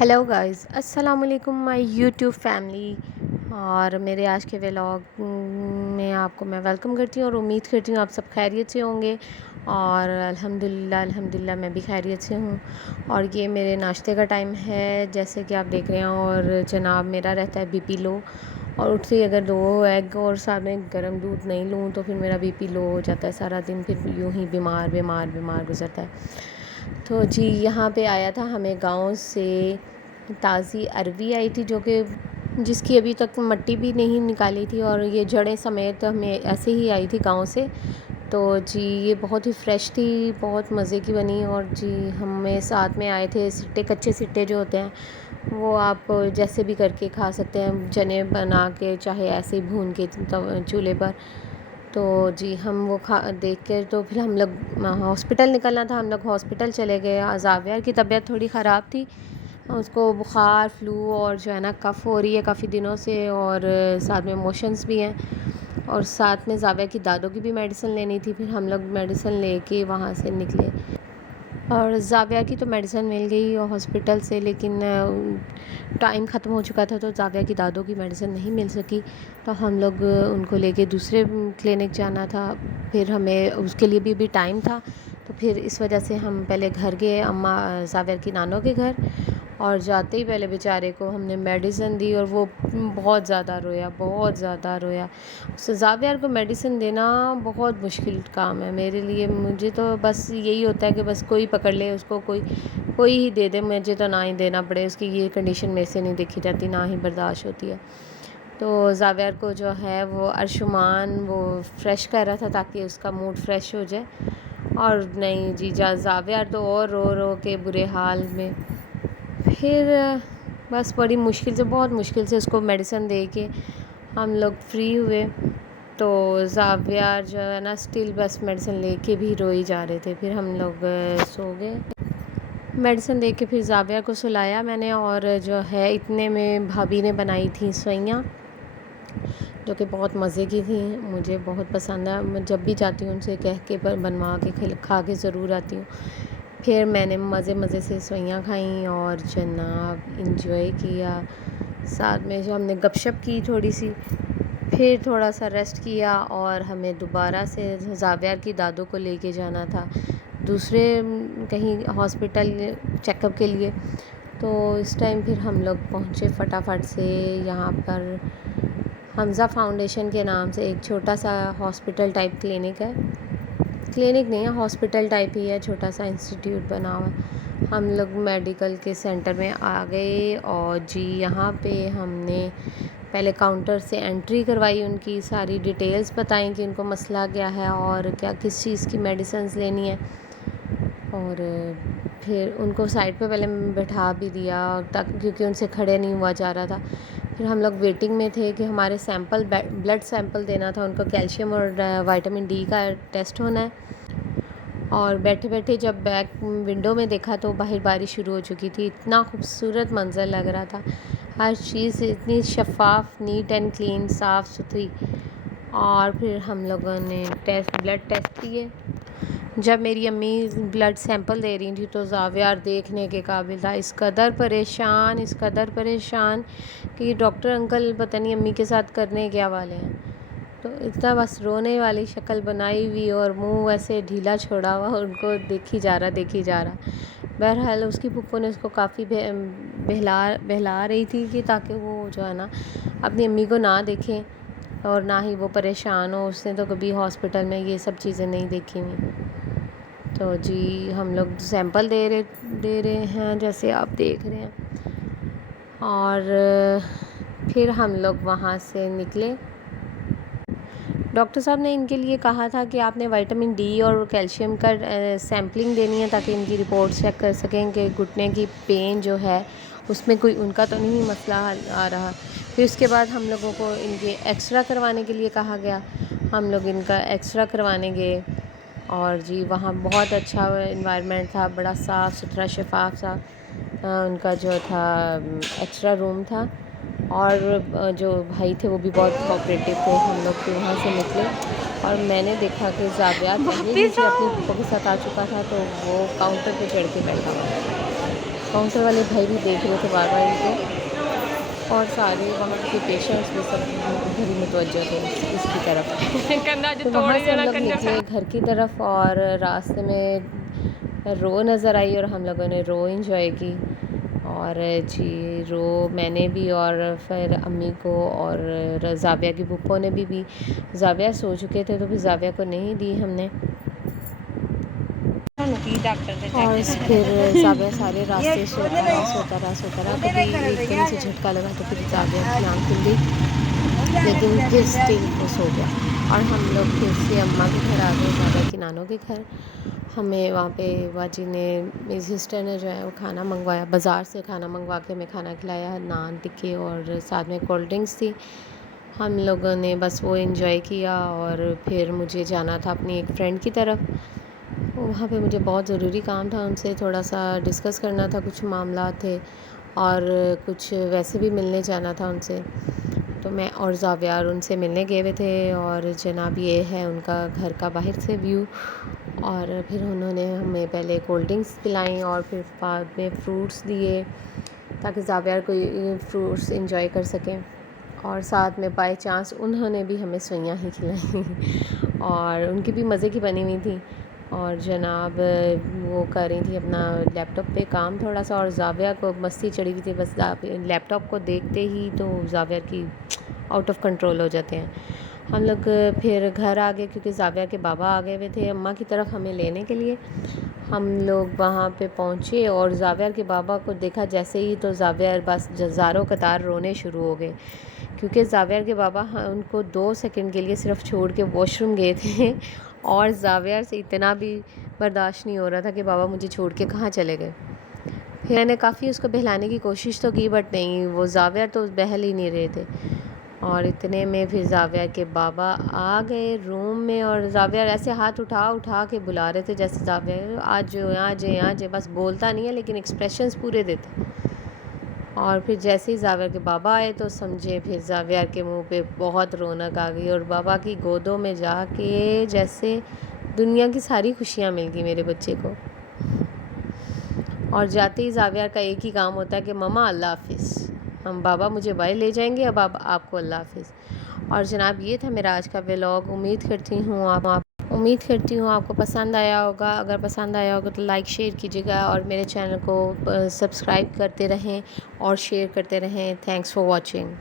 Hello guys, السلام علیکم مائی YouTube family, اور میرے آج کے ولاگ میں آپ کو میں ویلکم کرتی ہوں اور امید کرتی ہوں آپ سب خیریت سے ہوں گے۔ اور الحمدللہ میں بھی خیریت سے ہوں۔ اور یہ میرے ناشتے کا ٹائم ہے جیسے کہ آپ دیکھ رہے ہیں، اور جناب میرا رہتا ہے بی پی لو، اور اٹھتے ہی اگر 2 ایگ اور ساتھ میں گرم دودھ نہیں لوں تو پھر میرا بی پی لو ہو جاتا ہے، سارا دن پھر یوں ہی بیمار گزرتا ہے۔ تو جی یہاں پہ آیا تھا ہمیں گاؤں سے تازی اروی آئی تھی، جو کہ جس کی ابھی تک مٹی بھی نہیں نکالی تھی، اور یہ جڑیں سمیت ہمیں ایسے ہی آئی تھی گاؤں سے۔ تو جی یہ بہت ہی فریش تھی، بہت مزے کی بنی، اور جی ہمیں ساتھ میں آئے تھے سٹے، کچے سٹے جو ہوتے ہیں وہ آپ جیسے بھی کر کے کھا سکتے ہیں، چنے بنا کے چاہے ایسے ہی بھون کے چولہے پر۔ تو جی ہم وہ دیکھ کے تو پھر ہم لوگ ہاسپٹل نکلنا تھا، ہم لوگ ہاسپٹل چلے گئے۔ زاویہ کی طبیعت تھوڑی خراب تھی، اس کو بخار، فلو اور جو ہے نا کف ہو رہی ہے کافی دنوں سے، اور ساتھ میں موشنز بھی ہیں، اور ساتھ میں زاویہ کی دادوں کی بھی میڈیسن لینی تھی۔ پھر ہم لوگ میڈیسن لے کے وہاں سے نکلے، اور زاویہ کی تو میڈیسن مل گئی ہاسپٹل سے، لیکن ٹائم ختم ہو چکا تھا تو زاویہ کی دادوں کی میڈیسن نہیں مل سکی، تو ہم لوگ ان کو لے کے دوسرے کلینک جانا تھا۔ پھر ہمیں اس کے لیے بھی ٹائم تھا، تو پھر اس وجہ سے ہم پہلے گھر گئے، اماں زاویہ کی نانوں کے گھر، اور جاتے ہی پہلے بیچارے کو ہم نے میڈیسن دی، اور وہ بہت زیادہ رویا۔ زاویہ کو میڈیسن دینا بہت مشکل کام ہے میرے لیے، مجھے تو بس یہی ہوتا ہے کہ بس کوئی پکڑ لے اس کو، کوئی ہی دے دے، مجھے تو نہ ہی دینا پڑے، اس کی یہ کنڈیشن میں سے نہیں دیکھی جاتی، نہ ہی برداشت ہوتی ہے۔ تو زاویہ کو جو ہے وہ ارشمان وہ فریش کر رہا تھا تاکہ اس کا موڈ فریش ہو جائے، اور نہیں جی زاویہ تو اور رو کے برے حال میں۔ پھر بس بڑی مشکل سے، بہت مشکل سے اس کو میڈیسن دے کے ہم لوگ فری ہوئے۔ تو زاویہ جو ہے نا اسٹل بس میڈیسن لے کے بھی روئی جا رہے تھے، پھر ہم لوگ سو گئے۔ میڈیسن دے کے پھر زاویہ کو سلایا میں نے، اور جو ہے اتنے میں بھابھی نے بنائی تھیں سوئیاں، جو کہ بہت مزے کی تھیں، مجھے بہت پسند ہے، میں جب بھی جاتی ہوں ان سے کہہ کے بنوا کے کھا کے ضرور آتی ہوں۔ پھر میں نے مزے سے سوئیاں کھائیں اور جناب انجوائے کیا، ساتھ میں جو ہم نے گپ شپ کی تھوڑی سی، پھر تھوڑا سا ریسٹ کیا، اور ہمیں دوبارہ سے زاویہ کی دادوں کو لے کے جانا تھا دوسرے کہیں ہاسپٹل چیک اپ کے لیے۔ تو اس ٹائم پھر ہم لوگ پہنچے فٹافٹ سے یہاں پر حمزہ فاؤنڈیشن کے نام سے ایک چھوٹا سا ہاسپٹل ٹائپ کلینک ہے، کلینک نہیں ہے ہاسپٹل ٹائپ ہی ہے، چھوٹا سا انسٹیٹیوٹ بنا ہوا۔ ہم لوگ میڈیکل کے سینٹر میں آ گئے، اور جی یہاں پہ ہم نے پہلے کاؤنٹر سے انٹری کروائی، ان کی ساری ڈیٹیلز بتائیں کہ ان کو مسئلہ کیا ہے اور کیا کس چیز کی میڈیسنز لینی ہے، اور پھر ان کو سائڈ پہ پہلے بٹھا بھی دیا کیونکہ ان سے کھڑے نہیں ہوا جا رہا تھا۔ پھر ہم لوگ ویٹنگ میں تھے کہ ہمارے سیمپل بلڈ سیمپل دینا تھا، ان کو کیلشیم اور وائٹامن ڈی کا ٹیسٹ ہونا ہے۔ اور بیٹھے جب بیک ونڈو میں دیکھا تو باہر بارش شروع ہو چکی تھی، اتنا خوبصورت منظر لگ رہا تھا، ہر چیز اتنی شفاف، نیٹ اینڈ کلین، صاف ستھری۔ اور پھر ہم لوگوں نے بلڈ ٹیسٹ کیے۔ جب میری امی بلڈ سیمپل دے رہی تھی تو زاویہ دیکھنے کے قابل تھا، اس قدر پریشان کہ ڈاکٹر انکل پتہ نہیں امی کے ساتھ کرنے کیا والے ہیں، تو اتنا بس رونے والی شکل بنائی ہوئی اور منہ ایسے ڈھیلا چھوڑا ہوا، ان کو دیکھی جا رہا۔ بہرحال اس کی پھپھو نے اس کو کافی بہلا رہی تھی کہ تاکہ وہ جو ہے نا اپنی امی کو نہ دیکھیں اور نہ ہی وہ پریشان ہو، اس نے تو کبھی ہاسپٹل میں یہ سب چیزیں نہیں دیکھی ہوئی۔ تو جی ہم لوگ سیمپل دے رہے ہیں جیسے آپ دیکھ رہے ہیں، اور پھر ہم لوگ وہاں سے نکلے۔ ڈاکٹر صاحب نے ان کے لیے کہا تھا کہ آپ نے وائٹامن ڈی اور کیلشیم کا سیمپلنگ دینی ہے تاکہ ان کی رپورٹ چیک کر سکیں کہ گھٹنے کی پین جو ہے اس میں کوئی ان کا تو نہیں مسئلہ آ رہا۔ پھر اس کے بعد ہم لوگوں کو ان کے ایکسرا کروانے کے لیے کہا گیا، ہم لوگ ان کا ایکسرا کروانے گئے، اور جی وہاں بہت اچھا انوائرمنٹ تھا، بڑا صاف ستھرا شفاف سا ان کا جو تھا ایکسرا روم تھا، اور جو بھائی تھے وہ بھی بہت کوآپریٹو تھے۔ ہم لوگ پھر وہاں سے نکلے اور میں نے دیکھا کہ زاویہ پہلے نیچے اپنی پھپھو کے ساتھ آ چکا تھا، تو وہ کاؤنٹر پہ چڑھ کے بیٹھا ہوا تھا۔ کاؤنٹر والے بھائی بھی دیکھ رہے تھے بار بار ان کو، اور سارے وہاں کے پیشنٹس بھی سب ادھر ہی متوجہ تھے اس کی طرف. تو وہاں سے ہم لوگ نکلے گھر کی طرف، اور راستے میں رو نظر آئی اور ہم لوگوں نے رو انجوائے کی. اور جی رو میں نے بھی، اور پھر امی کو اور زاویہ کی پھپھو نے بھی. زاویہ سو چکے تھے تو پھر زاویہ کو نہیں دی ہم نے. اور پھر زاویہ سارے راستے سوتا رہا کبھی ایک دم سے جھٹکا لگا تو پھر زاویہ کی آنکھ کھل گئی، لیکن پھر اسٹل وہ سو گیا. اور ہم لوگ پھر سے اماں کے گھر آ گئے، زاویہ کی نانوں کے گھر. ہمیں وہاں پہ باجی نے، میری سسٹر نے جو ہے وہ کھانا منگوایا، بازار سے کھانا منگوا کے ہمیں کھانا کھلایا، نان ٹکے اور ساتھ میں کولڈ ڈرنکس تھی. ہم لوگوں نے بس وہ انجوائے کیا، اور پھر مجھے جانا تھا اپنی ایک فرینڈ کی طرف. وہاں پہ مجھے بہت ضروری کام تھا، ان سے تھوڑا سا ڈسکس کرنا تھا، کچھ معاملات تھے اور کچھ ویسے بھی ملنے جانا تھا ان سے. تو میں اور زاویہ ان سے ملنے گئے ہوئے تھے. اور جناب یہ ہے ان کا گھر کا باہر سے ویو. اور پھر انہوں نے ہمیں پہلے کولڈ ڈرنکس پلائیں اور پھر بعد میں فروٹس دیے تاکہ زاویہ کوئی فروٹس انجوائے کر سکیں. اور ساتھ میں بائی چانس انہوں نے بھی ہمیں سوئیاں ہی کھلائیں اور ان کی بھی مزے کی بنی ہوئی تھیں. اور جناب وہ کر رہی تھی اپنا لیپ ٹاپ پہ کام تھوڑا سا، اور زاویہ کو مستی چڑھی ہوئی تھی. بس لیپ ٹاپ کو دیکھتے ہی تو زاویہ کی آؤٹ آف کنٹرول ہو جاتے ہیں. ہم لوگ پھر گھر آ گئے کیونکہ زاویہ کے بابا آ گئے ہوئے تھے اماں کی طرف ہمیں لینے کے لیے. ہم لوگ وہاں پہ پہنچے اور زاویہ کے بابا کو دیکھا جیسے ہی تو زاویہ بس ہزاروں قطار رونے شروع ہو گئے، کیونکہ زاویہ کے بابا ان کو 2 سیکنڈ کے لیے صرف چھوڑ کے واش روم گئے تھے. اور زاویہ سے اتنا بھی برداشت نہیں ہو رہا تھا کہ بابا مجھے چھوڑ کے کہاں چلے گئے. پھر میں نے کافی اس کو بہلانے کی کوشش تو کی، بٹ نہیں، وہ زاویہ تو بہل ہی نہیں رہے تھے. اور اتنے میں پھر زاویہ کے بابا آ گئے روم میں، اور زاویہ ایسے ہاتھ اٹھا کے بلا رہے تھے جیسے زاویہ آج جائے بس بولتا نہیں ہے لیکن ایکسپریشنز پورے دیتے. اور پھر جیسے ہی زاویہ کے بابا آئے تو سمجھے پھر زاویہ کے منہ پہ بہت رونق آ گئی، اور بابا کی گودوں میں جا کے جیسے دنیا کی ساری خوشیاں مل گئی میرے بچے کو. اور جاتے ہی زاویہ کا ایک ہی کام ہوتا ہے کہ مما اللہ حافظ، ہم بابا مجھے باہر لے جائیں گے، اب آپ کو اللہ حافظ. اور جناب یہ تھا میرا آج کا ولاگ. امید کرتی ہوں آپ کو پسند آیا ہوگا. اگر پسند آیا ہوگا تو لائک شیئر کیجیے گا، اور میرے چینل کو سبسکرائب کرتے رہیں اور شیئر کرتے رہیں. Thanks for watching.